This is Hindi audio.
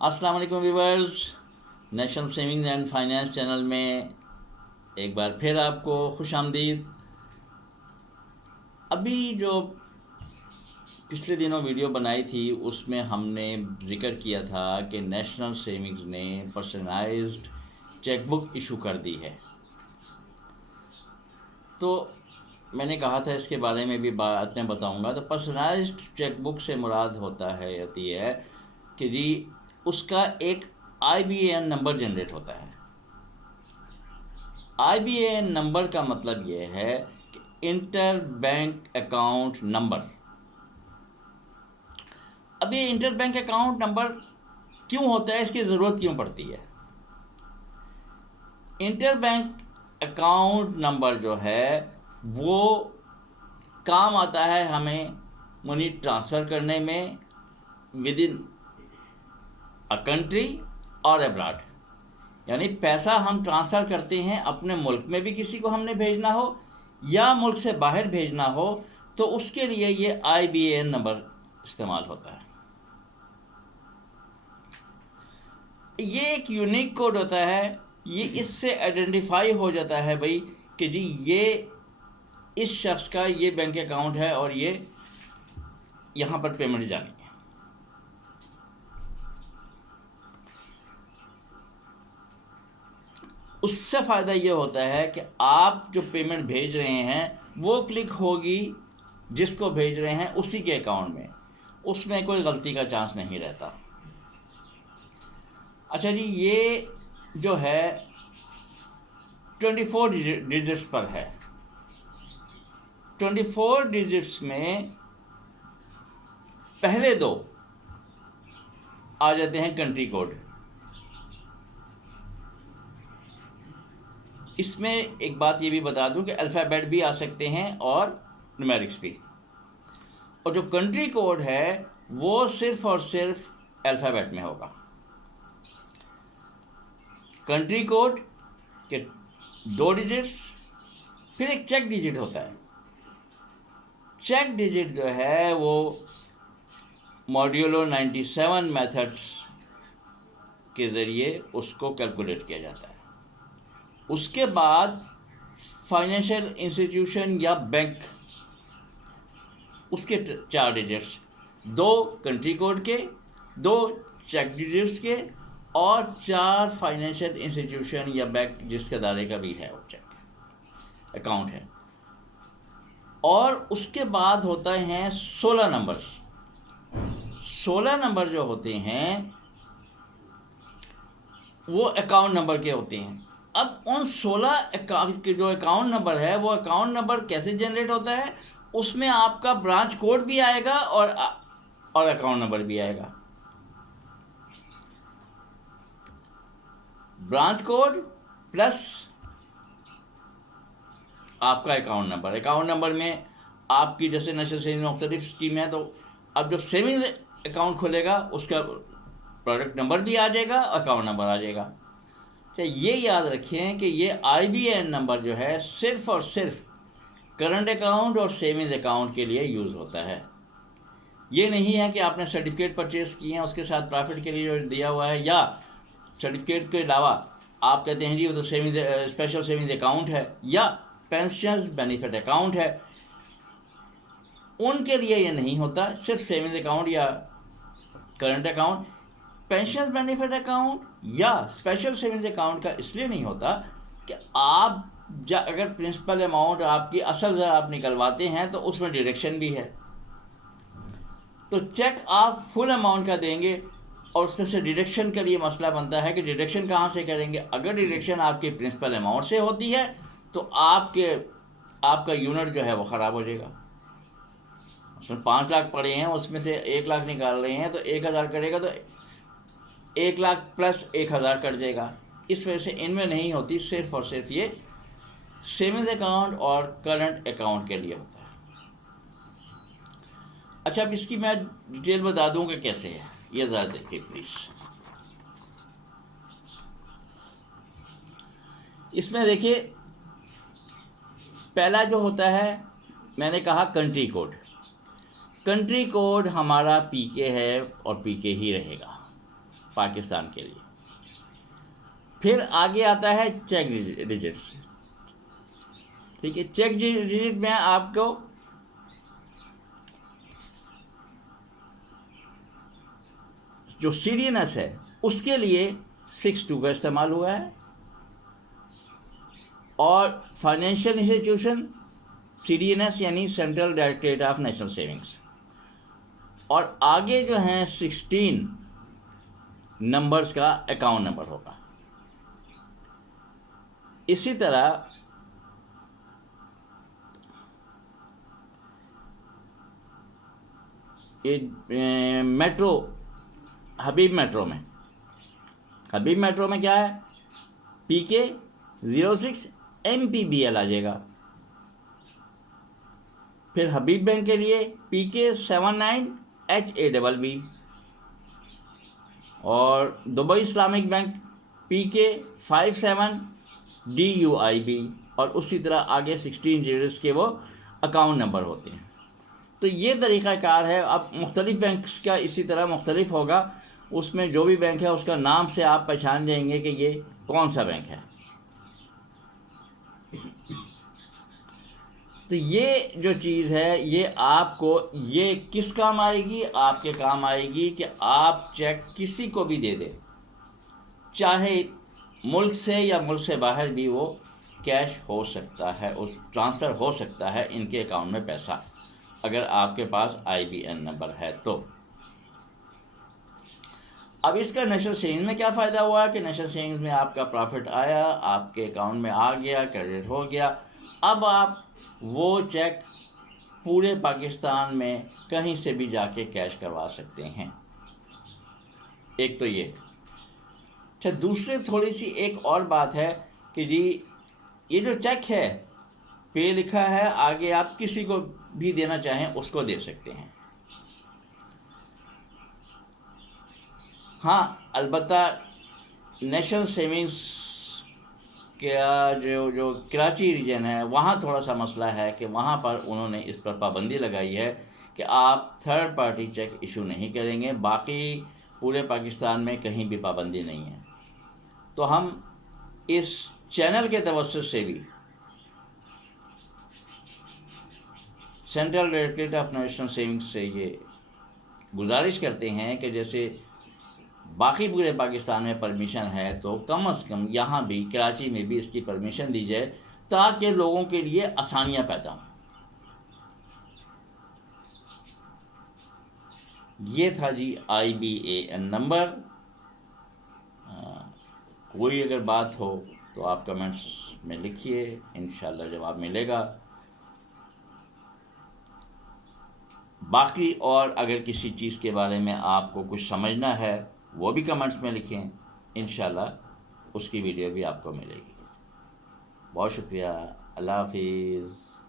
अस्सलाम वालेकुम viewers, national savings and finance channel में एक बार फिर आपको खुश आमदीद। अभी जो पिछले दिनों वीडियो बनाई थी उसमें हमने जिक्र किया था कि नेशनल सेविंग्स ने पर्सनलाइज्ड चेकबुक इशू कर दी है। तो मैंने कहा था इसके बारे में भी बाद में बताऊंगा। तो पर्सनलाइज्ड चेकबुक से मुराद होती है कि जी उसका एक IBAN नंबर जनरेट होता है। IBAN नंबर का मतलब ये है कि इंटर बैंक अकाउंट नंबर। अब ये इंटर बैंक अकाउंट नंबर क्यों होता है, इसकी ज़रूरत क्यों पड़ती है? इंटर बैंक अकाउंट नंबर जो है वो काम आता है हमें मनी ट्रांसफ़र करने में विद इन अ कंट्री और अब्रॉड। यानी पैसा हम ट्रांसफ़र करते हैं अपने मुल्क में भी किसी को हमने भेजना हो या मुल्क से बाहर भेजना हो, तो उसके लिए ये IBAN नंबर इस्तेमाल होता है। ये एक यूनिक कोड होता है। ये इससे आइडेंटिफाई हो जाता है भाई कि जी ये इस शख्स का ये बैंक अकाउंट है और ये यहाँ पर पेमेंट जानी है। उससे फ़ायदा ये होता है कि आप जो पेमेंट भेज रहे हैं वो क्लिक होगी जिसको भेज रहे हैं उसी के अकाउंट में, उसमें कोई गलती का चांस नहीं रहता। अच्छा जी, ये जो है 24 डिजिट्स पर है। 24 डिजिट्स में पहले दो आ जाते हैं कंट्री कोड। इसमें एक बात ये भी बता दूं कि अल्फ़ाबेट भी आ सकते हैं और न्यूमेरिक्स भी। और जो कंट्री कोड है वो सिर्फ और सिर्फ अल्फ़ाबेट में होगा। कंट्री कोड के 2 डिजिट्स, फिर एक चेक डिजिट होता है। चेक डिजिट जो है वो मॉड्यूलो 97 मेथड के ज़रिए उसको कैलकुलेट किया जाता है। उसके बाद फाइनेंशियल इंस्टीट्यूशन या बैंक, उसके 4 डिजिट्स, 2 कंट्री कोड के, 2 चेक डिजिट्स के और 4 फाइनेंशियल इंस्टीट्यूशन या बैंक जिसके दायरे का भी है वो चेक अकाउंट है। और उसके बाद होता हैं 16 नंबर। 16 नंबर जो होते हैं वो अकाउंट नंबर के होते हैं। अब उन 16 अकाउंट के जो अकाउंट नंबर है वो अकाउंट नंबर कैसे जनरेट होता है, उसमें आपका ब्रांच कोड भी आएगा और अकाउंट नंबर भी आएगा। ब्रांच कोड प्लस आपका अकाउंट नंबर में आपकी जैसे नेशनल सेविंग में मुख्तलिफ स्कीम है, तो अब जो सेविंग्स अकाउंट खुलेगा उसका प्रोडक्ट नंबर भी आ जाएगा, अकाउंट नंबर आ जाएगा। तो ये याद रखें कि ये IBAN नंबर जो है सिर्फ और सिर्फ करंट अकाउंट और सेविंग्स अकाउंट के लिए यूज़ होता है। ये नहीं है कि आपने सर्टिफिकेट परचेज़ किए हैं उसके साथ प्रॉफिट के लिए जो दिया हुआ है, या सर्टिफिकेट के अलावा आप कहते हैं जी वो तो सेविंग्स स्पेशल सेविंग्स अकाउंट है या पेंशन्स बेनिफिट अकाउंट है, उनके लिए ये नहीं होता। सिर्फ सेविंग्स अकाउंट या current account, pension benefit account या स्पेशल सेविंग्स अकाउंट का इसलिए नहीं होता कि आप अगर प्रिंसिपल अमाउंट आपकी असल ज़रा आप निकलवाते हैं तो उसमें डिडक्शन भी है। तो चेक आप फुल अमाउंट का देंगे और उसमें से डिडक्शन के लिए मसला बनता है कि डिडक्शन कहाँ से करेंगे। अगर डिडक्शन आपके प्रिंसिपल अमाउंट से होती है तो आपका यूनिट जो है वो ख़राब हो जाएगा। उसमें 5 लाख पड़े हैं, उसमें से 1 लाख निकाल रहे हैं तो 1000 करेगा तो 1 लाख प्लस 1000 कट जाएगा। इस वजह से इनमें नहीं होती, सिर्फ और सिर्फ ये सेविंग्स अकाउंट और करंट अकाउंट के लिए होता है। अच्छा, अब इसकी मैं डिटेल बता दूं कि कैसे है, ये ज़रा देखिए प्लीज़। इसमें देखिए पहला जो होता है, मैंने कहा कंट्री कोड। कंट्री कोड हमारा PK है और PK ही रहेगा। पाकिस्तान के लिए। फिर आगे आता है चेक डिजिट्स। ठीक है, चेक डिजिट में आपको जो सीडीएनएस है उसके लिए 62 का इस्तेमाल हुआ है, और फाइनेंशियल इंस्टीट्यूशन सीडीएनएस यानी central directorate of national savings, और आगे जो हैं 16 नंबर्स का अकाउंट नंबर होगा। इसी तरह ये मेट्रो हबीब मेट्रो में क्या है, PK06 MPBL आ जाएगा। फिर हबीब बैंक के लिए PK79 HABB, और Dubai Islamic bank PK57 DUIB, और उसी तरह आगे 16 डिजिट्स के वो अकाउंट नंबर होते हैं। तो ये तरीक़ाकार है। अब मुख्तलिफ बैंक का इसी तरह मुख्तलिफ होगा, उसमें जो भी बैंक है उसका नाम से आप पहचान जाएंगे कि ये कौन सा बैंक है। तो ये जो चीज़ है ये आपको ये किस काम आएगी, आपके काम आएगी कि आप चेक किसी को भी दे दें, चाहे मुल्क से या मुल्क से बाहर भी वो कैश हो सकता है, उस ट्रांसफ़र हो सकता है इनके अकाउंट में पैसा, अगर आपके पास IBN नंबर है तो। अब इसका नेशनल सेविंग्स में क्या फ़ायदा हुआ कि नेशनल सेविंग्स में आपका प्रॉफिट आया, आपके अकाउंट में आ गया, क्रेडिट हो गया। अब आप वो चेक पूरे पाकिस्तान में कहीं से भी जाके कैश करवा सकते हैं। एक तो ये। अच्छा, दूसरे थोड़ी सी एक और बात है कि जी ये जो चेक है पे लिखा है, आगे आप किसी को भी देना चाहें उसको दे सकते हैं। हाँ, अलबत्ता नेशनल सेविंग्स का जो कराची रीजन है वहाँ थोड़ा सा मसला है कि वहाँ पर उन्होंने इस पर पाबंदी लगाई है कि आप थर्ड पार्टी चेक इशू नहीं करेंगे। बाकी पूरे पाकिस्तान में कहीं भी पाबंदी नहीं है। तो हम इस चैनल के तवज्जुह से भी central directorate of national savings से ये गुजारिश करते हैं कि जैसे बाकी पूरे पाकिस्तान में परमिशन है तो कम से कम यहाँ भी कराची में भी इसकी परमिशन दी जाए, ताकि लोगों के लिए आसानियाँ पैदा हों। ये था जी IBAN नंबर। कोई अगर बात हो तो आप कमेंट्स में लिखिए, इंशाल्लाह जवाब मिलेगा। बाकी और अगर किसी चीज़ के बारे में आपको कुछ समझना है वो भी कमेंट्स में लिखें, इंशाल्लाह उसकी वीडियो भी आपको मिलेगी। बहुत शुक्रिया, अल्लाह हाफिज़।